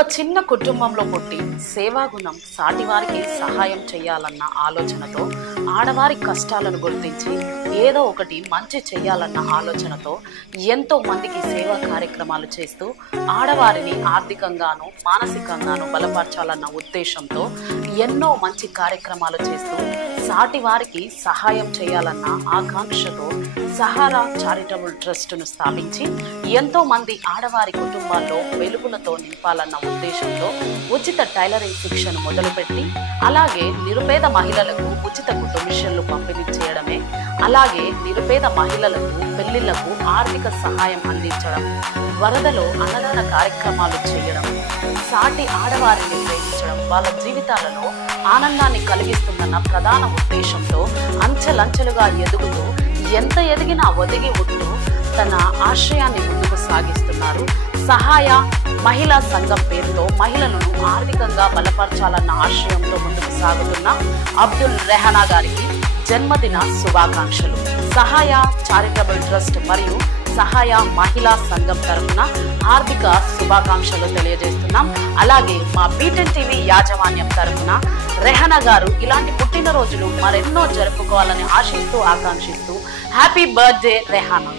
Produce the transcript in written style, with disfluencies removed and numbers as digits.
ఒక చిన్న కుటుంబంలో పుట్టి సేవాగుణం సాటివారికి సహాయం చేయాలన్న ఆలోచనతో ఆడవారి కష్టాలను గుర్తించి ఏదో ఒకటి మంచి చేయాలన్న ఆలోచనతో ఎంతో మందికి సేవా కార్యక్రమాలు చేస్తూ ఆడవారిని ఆర్థికంగాను మానసికంగాను బలపరచాలన్న ఉద్దేశంతో ఎన్నో మంచి కార్యక్రమాలు చేస్తూ సాటి వారికి సహాయం చేయాలన్న ఆకాంక్షతో సహారా చారిటబుల్ ట్రస్ట్ను స్థాపించి ఎంతో మంది ఆడవారి కుటుంబాల్లో వెలుగులతో నింపాలన్న ఉద్దేశంతో ఉచిత టైలరింగ్ శిక్షణ మొదలుపెట్టి అలాగే నిరుపేద మహిళలకు ఉచిత కుటుంబిషన్లు పంపిణీ చేయడమే అలాగే నిరుపేద మహిళలకు పెళ్లిళ్లకు ఆర్థిక సహాయం అందించడం వరదలో అన్నదాన కార్యక్రమాలు చేయడం సాటి ఆడవారిని ప్రేమించడం వాళ్ళ జీవితాలలో ఆనందాన్ని కలిగిస్తుందన్న ప్రధాన ఉద్దేశంతో అంచెలంచెలుగా ఎదుగుతూ ఎంత ఎదిగినా ఒదిగి ఉంటూ తన ఆశయాన్ని ముందుకు సాగిస్తున్నారు. సహాయ మహిళా సంఘం పేరుతో మహిళలను ఆర్థికంగా బలపరచాలన్న ఆశయంతో ముందుకు సాగుతున్న అబ్దుల్ రెహానా గారికి జన్మదిన శుభాకాంక్షలు. సహాయ చారిటబుల్ ట్రస్ట్ మరియు సహాయ మహిళా సంఘం తరఫున ఆర్థిక శుభాకాంక్షలు తెలియజేస్తున్నాం. అలాగే మా బీటెన్ టీవీ యాజమాన్యం తరఫున రెహానా గారు ఇలాంటి పుట్టినరోజులు మరెన్నో జరుపుకోవాలని ఆశిస్తూ ఆకాంక్షిస్తూ హ్యాపీ బర్త్డే రెహానా.